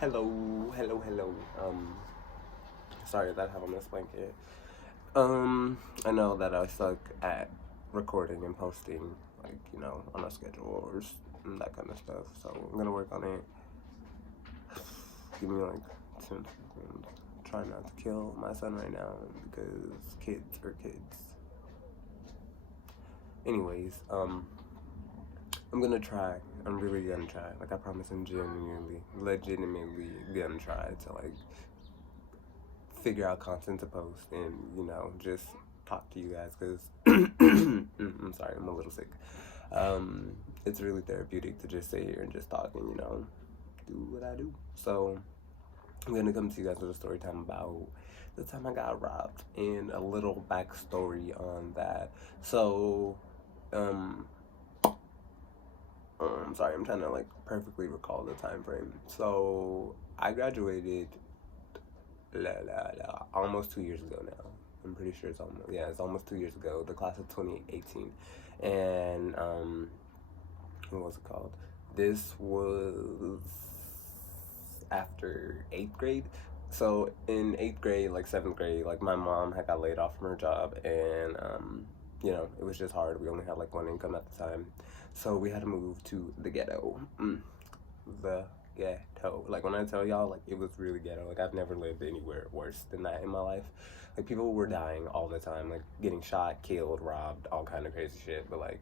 Hello. Sorry that I have on this blanket. I know that I suck at recording and posting, like, on a schedule and that kind of stuff. So I'm gonna work on it. Give me like 10 seconds. Try not to kill my son right now because kids are kids. Anyways, I'm gonna try. I'm really gonna try. Like I promise I'm legitimately gonna try to like figure out content to post and just talk to you guys because I'm sorry, I'm a little sick. It's really therapeutic to just sit here and just talk and do what I do. So I'm gonna come to you guys with a story time about the time I got robbed and a little backstory on that. So um I'm sorry, I'm trying to like perfectly recall the time frame. So I graduated almost 2 years ago now. I'm pretty sure it's almost 2 years ago. The class of 2018, and what was it called? This was after eighth grade. So in eighth grade, like seventh grade, like my mom had got laid off from her job, and it was just hard. We only had like one income at the time, so we had to move to the ghetto. The ghetto. Like when I tell y'all, like it was really ghetto. Like I've never lived anywhere worse than that in my life. Like people were dying all the time, like getting shot, killed, robbed, all kind of crazy shit. But like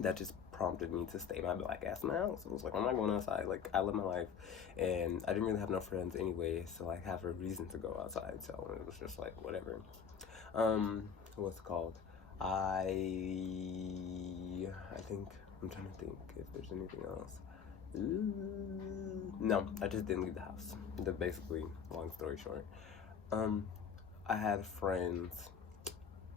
that just prompted me to stay my black ass in the house. It was like I'm not going outside. Like I live my life, and I didn't really have no friends anyway, so like have a reason to go outside. So it was just like whatever. What's it called? I I think I'm trying to think if there's anything else. No, I just didn't leave the house. Basically, long story short. Um, I had friends,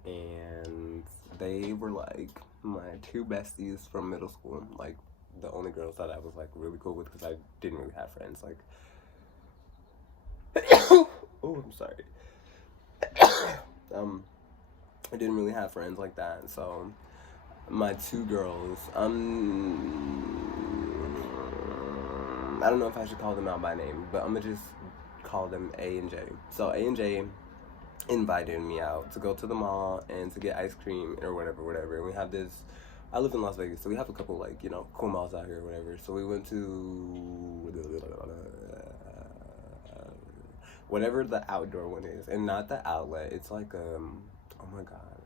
and they were like my two besties from middle school. Like the only girls that I was like really cool with because I didn't really have friends. Like, oh, I'm sorry. um, I didn't really have friends like that. So my two girls, I don't know if I should call them out by name, but I'm gonna just call them A and J. So A and J invited me out to go to the mall and to get ice cream or whatever. And we have this. I live in Las Vegas, so we have a couple like cool malls out here or whatever. So we went to whatever the outdoor one is, and not the outlet. It's like oh my god,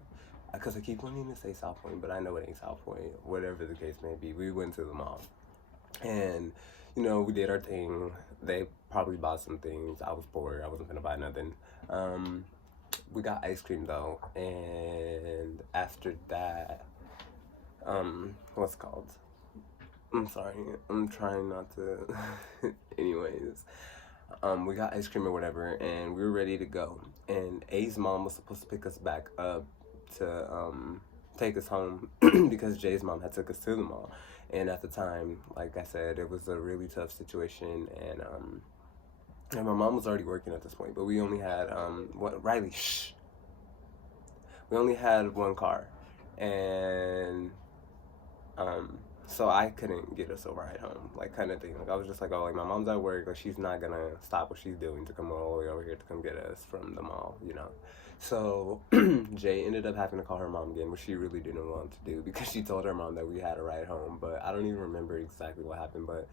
because I keep wanting to say South Point, but I know it ain't South Point. Whatever the case may be, we went to the mall, and we did our thing. They probably bought some things. I was poor. I wasn't gonna buy nothing. We got ice cream though, and after that, what's it called? I'm sorry. I'm trying not to. Anyways, we got ice cream or whatever, and we were ready to go. And A's mom was supposed to pick us back up to take us home because Jay's mom had took us to the mall. And at the time, like I said, it was a really tough situation, and my mom was already working at this point. But we only had what Riley? Shh. We only had one car, and um, so I couldn't get us a ride home, like kind of thing. Like I was just like, oh, like my mom's at work, like she's not gonna stop what she's doing to come all the way over here to come get us from the mall. So Jay ended up having to call her mom again, which she really didn't want to do because she told her mom that we had a ride home. But I don't even remember exactly what happened. But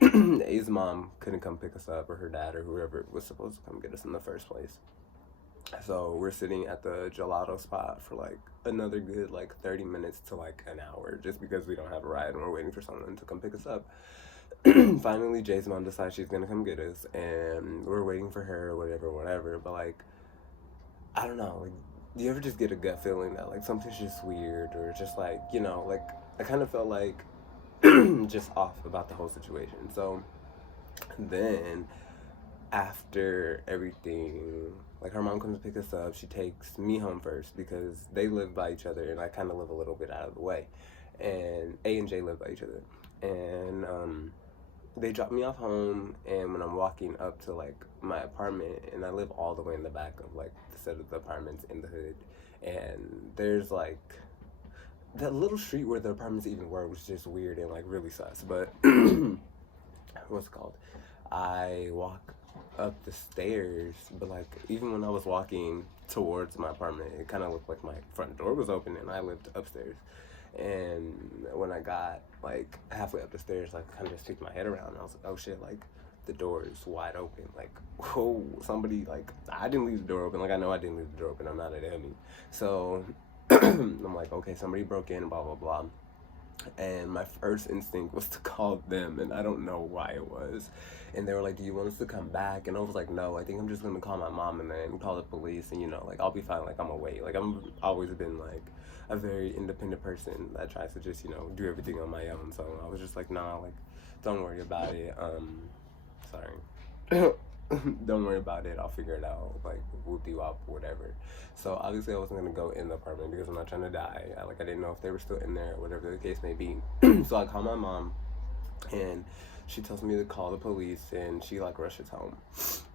A's mom couldn't come pick us up, or her dad, or whoever was supposed to come get us in the first place. So we're sitting at the gelato spot for like another good like 30 minutes to like an hour just because we don't have a ride and we're waiting for someone to come pick us up. Finally, Jay's mom decides she's gonna come get us, and we're waiting for her or whatever. But like, I don't know, like, do you ever just get a gut feeling that like something's just weird or just like like I kind of felt like just off about the whole situation. So then after everything, like her mom comes to pick us up, she takes me home first because they live by each other and I kind of live a little bit out of the way. And A and J live by each other. And they drop me off home, and when I'm walking up to like my apartment, and I live all the way in the back of like the set of the apartments in the hood, and there's like that little street where the apartments even were was just weird and like really sus. But what's it called? I walk up the stairs, but like even when I was walking towards my apartment, it kind of looked like my front door was open, and I lived upstairs. And when I got like halfway up the stairs, like kind of just peeked my head around, I was like, oh shit, like the door is wide open. Like, whoa, somebody, like, I didn't leave the door open. Like, I know I didn't leave the door open. I'm not a dummy. So I'm like, okay, somebody broke in, blah, blah, blah. And my first instinct was to call them, and I don't know why it was. And they were like, do you want us to come back? And I was like, no, I think I'm just gonna call my mom and then call the police, and you know, like, I'll be fine. Like, I'm away. Like, I'm always been like a very independent person that tries to just, you know, do everything on my own. So I was just like, nah, like, don't worry about it. Sorry. Don't worry about it. I'll figure it out. Like, whoop you up, whatever. So obviously I wasn't gonna go in the apartment because I'm not trying to die. I didn't know if they were still in there or whatever the case may be. So I call my mom, and she tells me to call the police, and she like rushes home.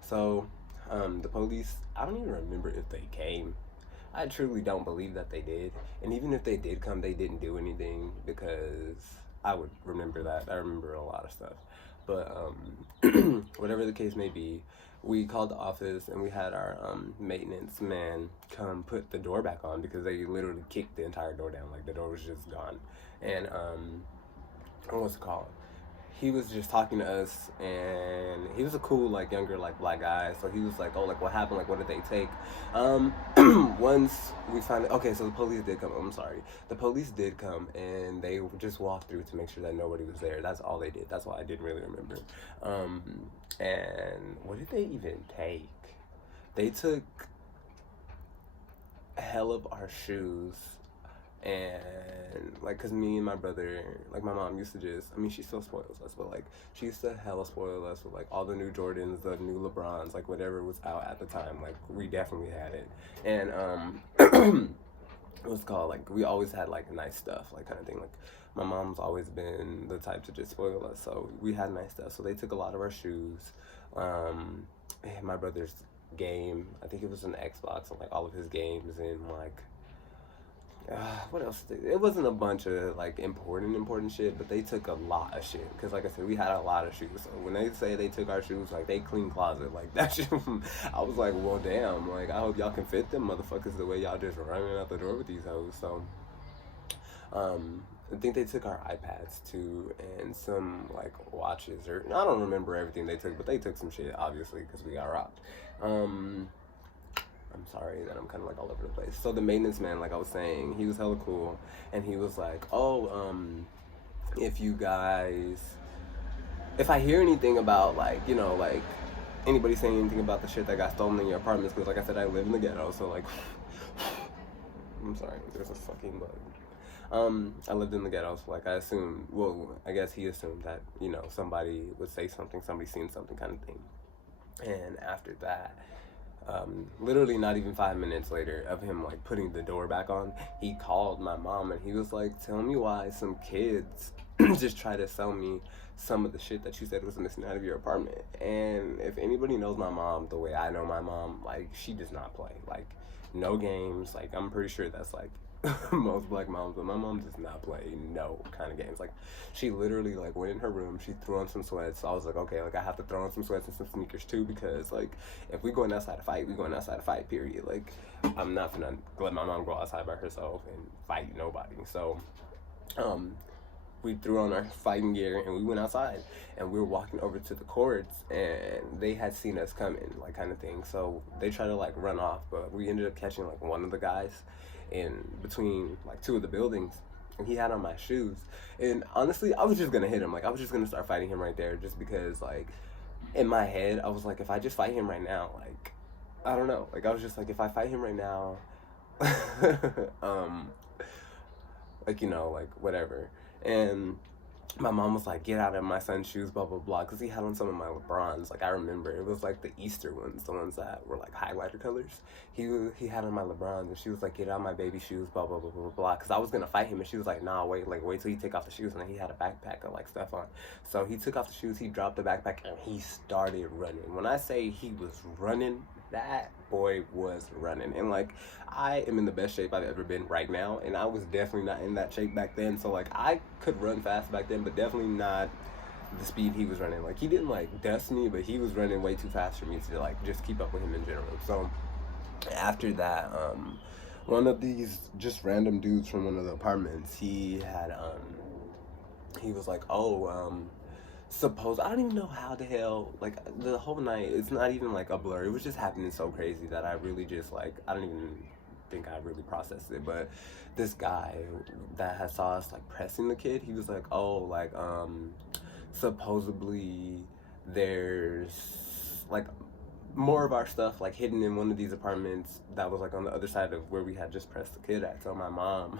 So the police, I don't even remember if they came. I truly don't believe that they did. And even if they did come, they didn't do anything because I would remember that. I remember a lot of stuff. But whatever the case may be, we called the office and we had our maintenance man come put the door back on because they literally kicked the entire door down. Like, the door was just gone. And what's it called? He was just talking to us, and he was a cool, like, younger, like, black guy. So he was like, oh, like, what happened? Like, what did they take? Once we found it, okay, so the police did come. I'm sorry. The police did come, and they just walked through to make sure that nobody was there. That's all they did. That's why I didn't really remember. And what did they even take? They took hell of our shoes. And like, cause me and my brother, like, my mom used to just, I mean, she still spoils us, but like, she used to hella spoil us with like all the new Jordans, the new LeBrons, like whatever was out at the time. Like, we definitely had it. And what's called, like, we always had like nice stuff, like, kind of thing. Like, my mom's always been the type to just spoil us, so we had nice stuff. So they took a lot of our shoes. My brother's game, I think it was an Xbox, and like all of his games, and like what else? It wasn't a bunch of like important shit, but they took a lot of shit. Cause like I said, we had a lot of shoes. So when they say they took our shoes, like, they clean closet, like that shit. I was like, well, damn. Like, I hope y'all can fit them motherfuckers the way y'all just running out the door with these hoes. So, I think they took our iPads too, and some like watches, or I don't remember everything they took, but they took some shit, obviously, because we got robbed. I'm sorry that I'm kind of like all over the place. So the maintenance man, like I was saying, he was hella cool, and he was like, oh, if you guys, if I hear anything about, like, you know, like, anybody saying anything about the shit that got stolen in your apartments, because like I said, I live in the ghetto, so like, I'm sorry, there's a fucking bug. I lived in the ghetto, so like, I assumed, well, I guess he assumed that, you know, somebody would say something, somebody seen something, kind of thing. And after that, literally not even 5 minutes later of him like putting the door back on, he called my mom, and he was like, tell me why some kids just try to sell me some of the shit that you said was missing out of your apartment. And if anybody knows my mom the way I know my mom, like, she does not play, like, no games. Like, I'm pretty sure that's like most black moms, but my mom does not play no kind of games. Like, she literally like went in her room, she threw on some sweats. So I was like, okay, like, I have to throw on some sweats and some sneakers too, because like, if we going outside to fight, we going outside to fight, period. Like, I'm not gonna let my mom go outside by herself and fight nobody. So we threw on our fighting gear and we went outside, and we were walking over to the courts, and they had seen us coming, like, kind of thing. So they tried to like run off, but we ended up catching like one of the guys in between like two of the buildings, and he had on my shoes. And honestly, I was just gonna hit him. Like, I was just gonna start fighting him right there, just because like, in my head I was like, if I just fight him right now, like, I don't know, like, I was just like, if I fight him right now, like, you know, like, whatever. And my mom was like, get out of my son's shoes, blah, blah, blah, because he had on some of my LeBrons. Like, I remember, it was like the Easter ones, the ones that were like highlighter colors. He had on my LeBrons, and she was like, get out of my baby shoes, blah, blah, blah, blah, blah, because I was going to fight him, and she was like, nah, wait till you take off the shoes. And then he had a backpack of like stuff on. So he took off the shoes, he dropped the backpack, and he started running. When I say he was running, that boy was running. And like, I am in the best shape I've ever been right now, and I was definitely not in that shape back then. So like, I could run fast back then, but definitely not the speed he was running. Like, he didn't like dust me, but he was running way too fast for me to like just keep up with him in general. So after that, one of these just random dudes from one of the apartments, he was like, oh, suppose I don't even know how the hell, like, the whole night, it's not even like a blur. It was just happening so crazy that I really just like, I don't even think I really processed it. But this guy that had saw us like pressing the kid, he was like, oh, like, supposedly there's like more of our stuff like hidden in one of these apartments that was like on the other side of where we had just pressed the kid at. So my mom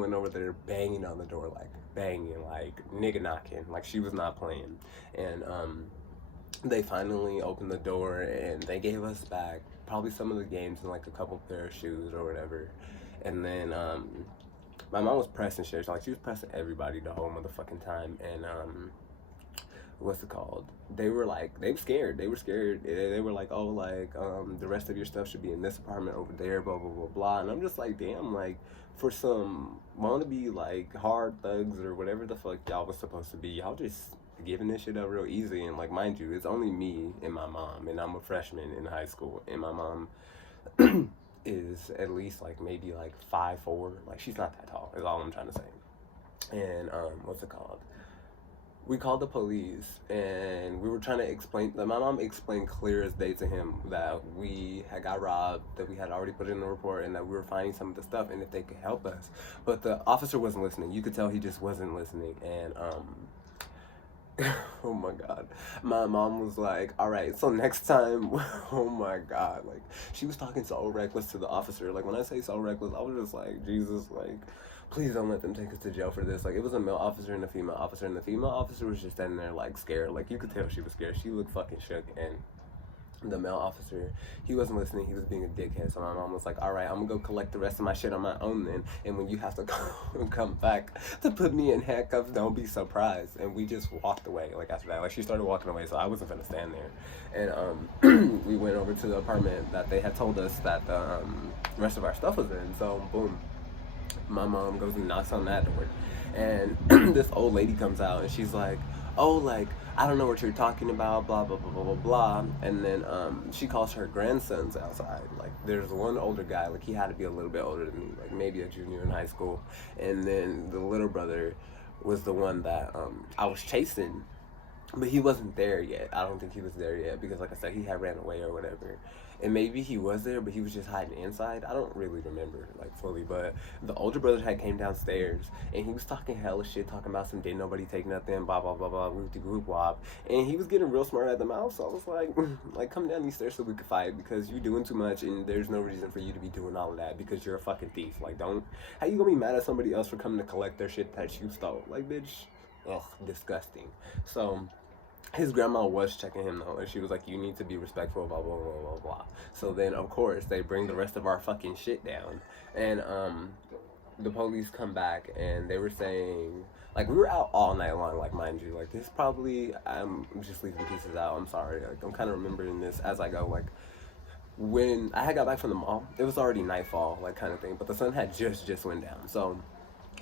went over there banging on the door, like banging, like nigga knocking, like she was not playing. And they finally opened the door and they gave us back probably some of the games and like a couple pair of shoes or whatever. And then my mom was pressing shit, like she was pressing everybody the whole motherfucking time. And what's it called? They were scared. They were scared. They were like, oh, like, the rest of your stuff should be in this apartment over there, blah, blah, blah, blah. And I'm just like, damn, like, for some wannabe, like, hard thugs or whatever the fuck y'all was supposed to be, y'all just giving this shit up real easy. And, like, mind you, it's only me and my mom, and I'm a freshman in high school, and my mom is at least, like, maybe, like, 5'4". Like, she's not that tall, is all I'm trying to say. And, what's it called? We called the police and we were trying to explain, my mom explained clear as day to him that we had got robbed, that we had already put in a report, and that we were finding some of the stuff and if they could help us. But the officer wasn't listening. You could tell he just wasn't listening. And oh my god, my mom was like, all right, so next time, oh my god, like, she was talking so reckless to the officer. Like, when I say so reckless, I was just like, Jesus, like, please don't let them take us to jail for this. Like, it was a male officer and a female officer, and the female officer was just standing there, like, scared. Like, you could tell she was scared. She looked fucking shook. And the male officer, he wasn't listening. He was being a dickhead. So my mom was like, all right, I'm gonna go collect the rest of my shit on my own then. And when you have to come back to put me in handcuffs, don't be surprised. And we just walked away, like, after that. Like, she started walking away, so I wasn't gonna stand there. And we went over to the apartment that they had told us that the rest of our stuff was in. So, boom. My mom goes and knocks on that door, and this old lady comes out and she's like, oh, like, I don't know what you're talking about, blah, blah, blah, blah, blah, blah. And then she calls her grandsons outside. Like, there's one older guy, like, he had to be a little bit older than me, like maybe a junior in high school. And then the little brother was the one that I was chasing, but he wasn't there yet. I don't think he was there yet because, like I said, he had ran away or whatever. And maybe he was there, but he was just hiding inside. I don't really remember, like, fully. But the older brother had came downstairs, and he was talking hella shit, talking about some didn't nobody take nothing, blah, blah, blah, blah, whoop de whoop wop. And he was getting real smart at the mouth, so I was like, come down these stairs so we could fight, because you're doing too much, and there's no reason for you to be doing all of that, because you're a fucking thief. Like, don't, how you gonna be mad at somebody else for coming to collect their shit that you stole? Like, bitch, ugh, disgusting. So his grandma was checking him though, and she was like, you need to be respectful, blah, blah, blah, blah, blah. So then, of course, they bring the rest of our fucking shit down, and the police come back, and they were saying, like, we were out all night long, like, mind you, like, this probably, I'm just leaving pieces out, I'm sorry, like, I'm kind of remembering this as I go, like, when I had got back from the mall, it was already nightfall, like, kind of thing, but the sun had just went down. So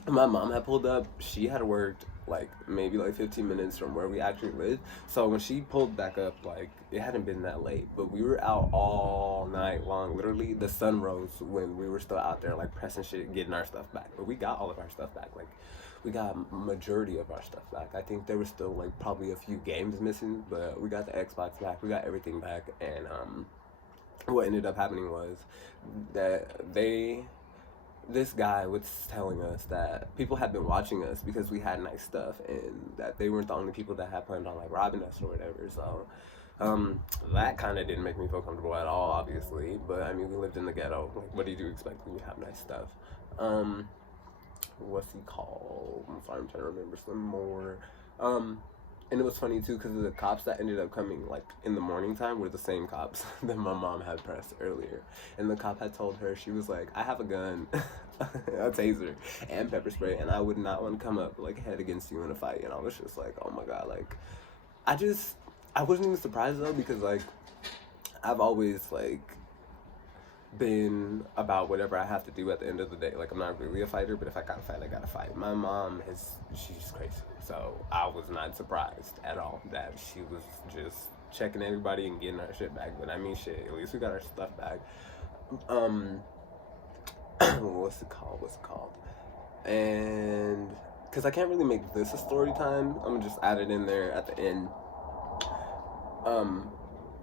my mom had pulled up, she had worked like maybe like 15 minutes from where we actually lived. So when she pulled back up, like, it hadn't been that late, but we were out all night long. Literally the sun rose when we were still out there, like, pressing shit, getting our stuff back. But we got all of our stuff back. Like, we got majority of our stuff back. I think there was still like probably a few games missing, but we got the Xbox back, we got everything back. And what ended up happening was that this guy was telling us that people had been watching us because we had nice stuff, and that they weren't the only people that had planned on, like, robbing us or whatever. So that kind of didn't make me feel comfortable at all, obviously. But I mean, we lived in the ghetto. Like, what do you expect when you have nice stuff? What's he called? I'm sorry, I'm trying to remember some more. And it was funny too, because the cops that ended up coming, like, in the morning time were the same cops that my mom had pressed earlier. And the cop had told her, she was like, I have a gun, a taser, and pepper spray, and I would not want to come up, like, head against you in a fight. And I was just like, oh my god, like, I wasn't even surprised though, because, like, I've always, like, been about whatever I have to do at the end of the day. Like, I'm not really a fighter, but if I gotta fight, I gotta fight. My mom she's crazy. So I was not surprised at all that she was just checking everybody and getting our shit back. But I mean, shit, at least we got our stuff back. What's it called? And because I can't really make this a story time, I'm gonna just add it in there at the end.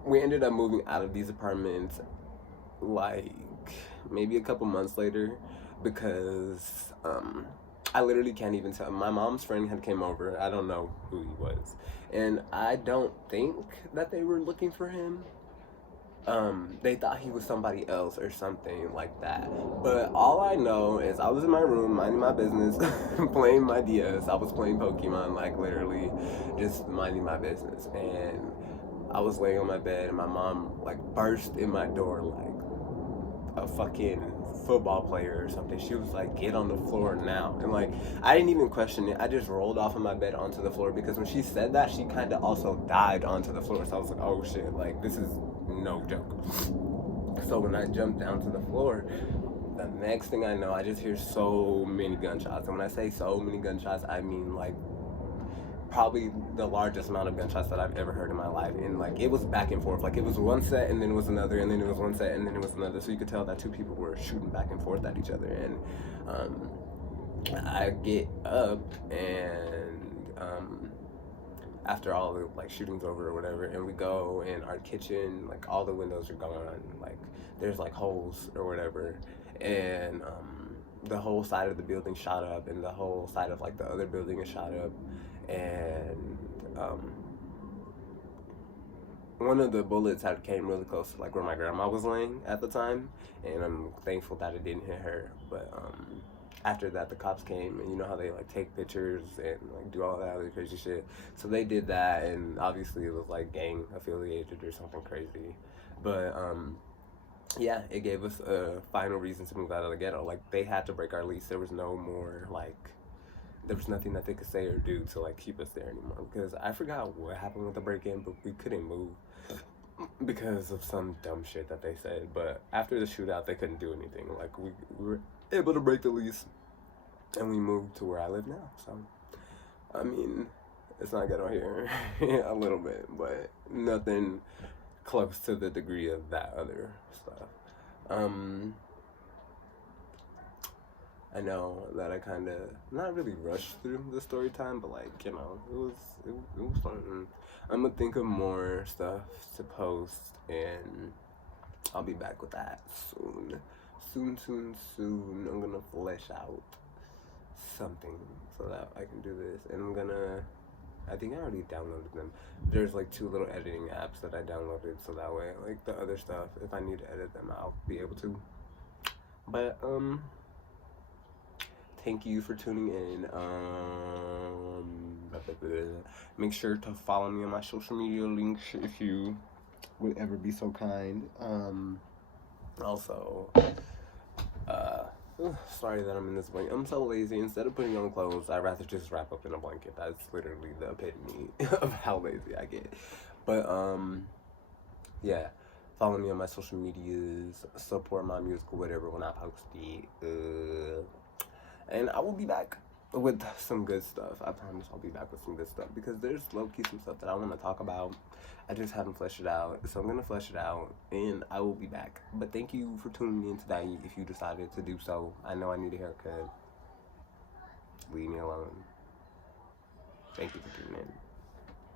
We ended up moving out of these apartments like maybe a couple months later because I literally can't even tell. My mom's friend had came over. I don't know who he was, and I don't think that they were looking for him. They thought he was somebody else or something like that. But all I know is I was in my room minding my business, playing my DS. I was playing Pokemon, like literally just minding my business. And I was laying on my bed and my mom like burst in my door like a fucking football player or something. She was like, get on the floor now. And like, I didn't even question it. I just rolled off of my bed onto the floor because when she said that, she kind of also died onto the floor. So I was like, oh shit, like this is no joke. So when I jumped down to the floor, the next thing I know, I just hear so many gunshots. And when I say so many gunshots, I mean like probably the largest amount of gunshots that I've ever heard in my life. And like it was back and forth. Like it was one set and then it was another and then it was one set and then it was another. So you could tell that two people were shooting back and forth at each other. And I get up and after all the like shootings over or whatever, and we go in our kitchen, like all the windows are gone, like there's like holes or whatever, and the whole side of the building shot up and the whole side of like the other building is shot up, and one of the bullets had came really close to like where my grandma was laying at the time, and I'm thankful that it didn't hit her. But after that, the cops came, and you know how they like take pictures and like do all that other crazy shit. So they did that, and obviously it was like gang affiliated or something crazy. But yeah, it gave us a final reason to move out of the ghetto. Like they had to break our lease. There was no more like there was nothing that they could say or do to like keep us there anymore. Because I forgot what happened with the break-in, but we couldn't move because of some dumb shit that they said. But after the shootout, they couldn't do anything. Like we were able to break the lease, and we moved to where I live now. So I mean, it's not ghetto here a little bit, but nothing close to the degree of that other stuff. I know that I kind of not really rushed through the story time, but like you know, it was fun. I'm gonna think of more stuff to post, and I'll be back with that soon. Soon. I'm gonna flesh out something so that I can do this, and I think I already downloaded them. There's like 2 little editing apps that I downloaded, so that way, like the other stuff, if I need to edit them, I'll be able to. But thank you for tuning in. Make sure to follow me on my social media links if you would ever be so kind. Also, sorry that I'm in this blanket. I'm so lazy. Instead of putting on clothes, I'd rather just wrap up in a blanket. That's literally the epitome of how lazy I get. But yeah. Follow me on my social medias. Support my music or whatever when I post it. And I will be back with some good stuff. I promise I'll be back with some good stuff because there's low-key some stuff that I want to talk about. I just haven't fleshed it out. So I'm going to flesh it out and I will be back. But thank you for tuning in today if you decided to do so. I know I need a haircut. Leave me alone. Thank you for tuning in.